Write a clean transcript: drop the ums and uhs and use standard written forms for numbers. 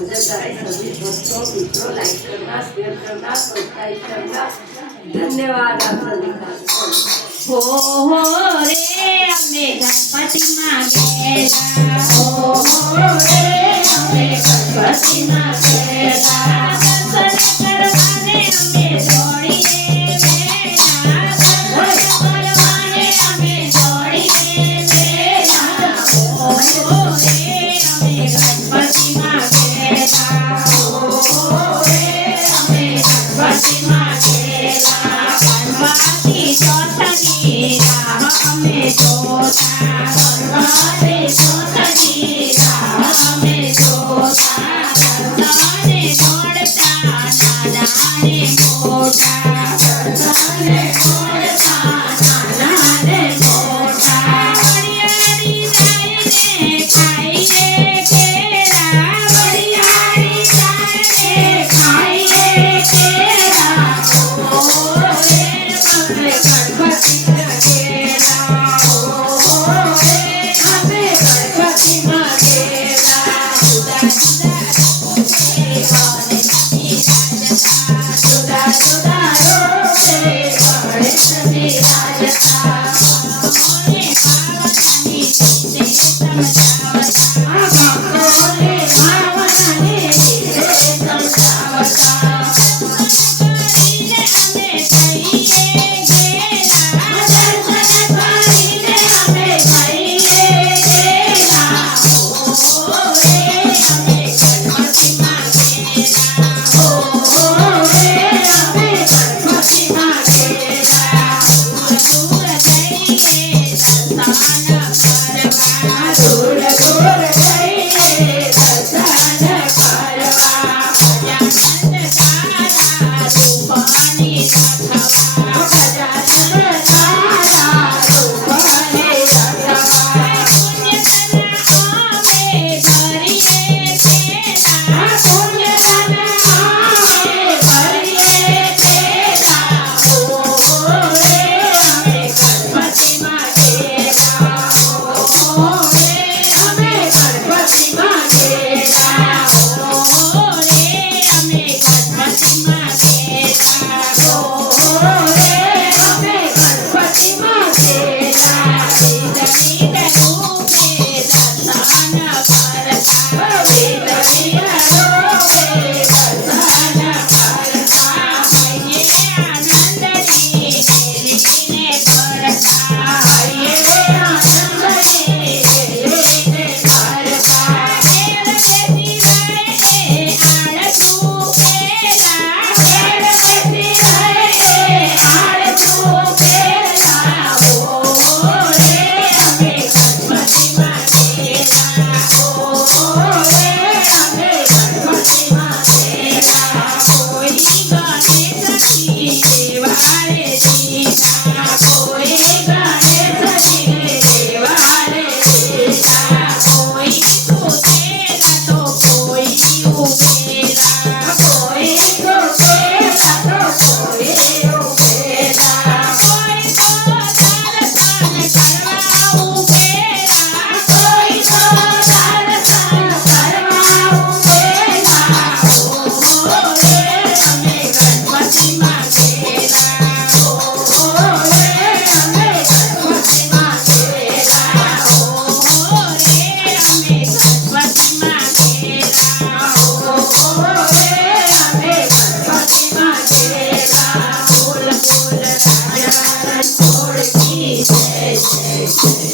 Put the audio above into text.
समझ कराए सभी दोस्तों मित्रों लाइक करना शेयर करना सब्सक्राइब करना धन्यवाद आप सभी का हो रे अम्मे गणपति माँ गेला हो रे अम्मे गणपति माँ गेला दर्शन करवाने अम्मे जोड़िए मेला दर्शन करवाने अम्मे जोड़िए मेला हो रे अम्मे गणपति माँ गेला हो रे अम्मे गणपति माँ गेला गणपति चौथनी राह हमें जोता गणपति चौथनी राह हमें जोता गणपति जोड़ता नाना रे मोटा गणपति जोड़ता नाना रे मोटा हरियारी जाए खाइए केला हरियारी जाए खाइए केला हो रे अम्मे गणपति माँ गेला हो रे अम्मे गणपति माँ गेला जुदा जुदा रोवे गणेश विराजता मोरे भावनानी से समझावता मोरे भावनानी से समझावता કરીને અમે કહીએ ગેલા દર્શન કરીને અમે કહીએ ગેલા હો રે અમે ગણપતિ માં ગેલા હો રે અમે ગણપતિ માં ગેલા દૂર દૂર જઈએ દર્શન કરવા દૂર દૂર જઈએ દર્શન કરવા ગજાનંદ તારા રૂપની રખવા ગજાનંદ તારા રૂપની રખવા પુણ્ય ધન અમે કરીએ તેના પુણ્ય ધન અમે કરીએ તેના હો રે અમે ગણપતિ માં ગેલા હો રે અમે ગણપતિ માં ગેલા હો રે અમે ગણપતિ માં ગેલા હો રે અમે ગણપતિ માં ગેલા વિધ રૂપે દર્શન કરતા વિધ રૂપે દર્શન કરતા હૈયે આનંદની મેળવીને કરતા હૈયે આનંદની મેળવીને કરતા ખેલ બેટી રહે આળસુ પેલા ખેલ બેટી રહે આળસુ પેલા હો રે અમે ગણપતિ માં ગેલા હો રે અમે ગણપતિ માં ગેલા કોઈ ગણેશજી દેવારે દીધા કોઈ ગણેશજી દેવારે દીધા કોઈ ઉતેરા તો કોઈ ઉતેરા કોઈ ઉતેરા તો કોઈ ઉતેરા કોઈ તો દર્શન કરવા ઉતેરા કોઈ તો દર્શન કરવા ઉતેરા હો રે અમે ગણપતિ માં ગેલા હો રે અમે ગણપતિ માં ગેલા હો રે અમે ગણપતિ માં ગેલા હો રે અમે ગણપતિ માં ગેલા બોલ બોલ રાજા રણછોડ કી જય જય જય